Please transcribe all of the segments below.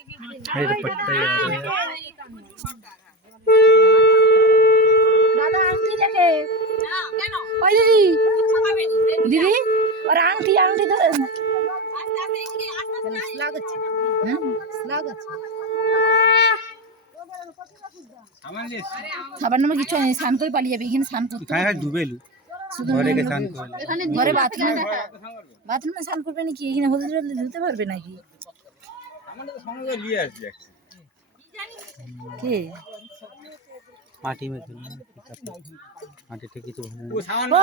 ये दुपट्टा ही आ रहा है। दादा आंटी देखे ओए दीदी दीदी और आंटी आंटी तो स्वागत स्वागत খাবার নামে কিছু নেই স্নান করে পালিয়ে যাবে এখানে স্নান করতে হ্যাঁ ডুবেলু ঘরে কে স্নান করে ঘরে বাথরুমে স্নান করবে নাকি এখানে হলদি টলদি ধুতে পারবে নাকি আমাদের সঙ্গে নিয়ে আসবে কে মাটি মে খেলে মাটি থেকে তো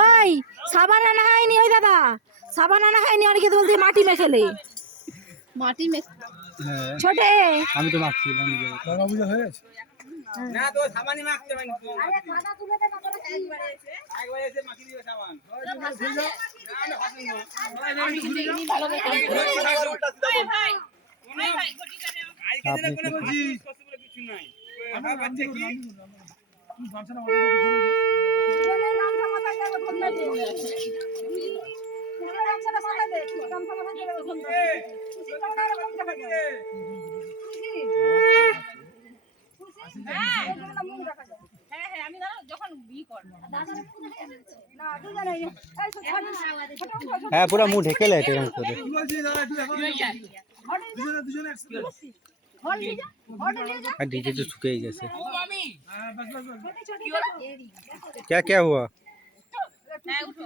ওই সাবান আনা হয়নি ওই দাদা সাবান আনা হয়নি অনেকে তো বলতে মাটি মেখেলে মাটি মেখে ছোটে আমি তো মাখছিলাম নিজে বাবা বুঝা হয়ে গেছে না তো সাবানই মাখতে মানে আরে কাদা তুলে দে না তোরা একবার এসে মাখি দিও সাবান না না হাসুন না আমি কিন্তু এই ভালো দেখে ভাই ঘটি কাটে আই কেন কোন বলছি কিছু নাই আমার বাচ্চা কি গামছা না মাথায় জীবনের নামটা মাথায় যাবে ঘন্টা দিয়ে জীবনের নামটা মাথায় দে গামছা মাথায় যাবে ঘন্টা খুশি তো না এরকম দেখা যায় খুশি হ্যাঁ এরকম মুখ দেখা যায় হ্যাঁ হ্যাঁ আমি জানো যখন বি করব না তুই জানাই এই হ্যাঁ পুরো মুখ ঢেকে লাইট এরকম করে হল নিয়ে যা আর ডিজে তো শুকিয়ে গেছে আমি छोटी छोटी क्या क्या हुआ হ্যাঁ উঠো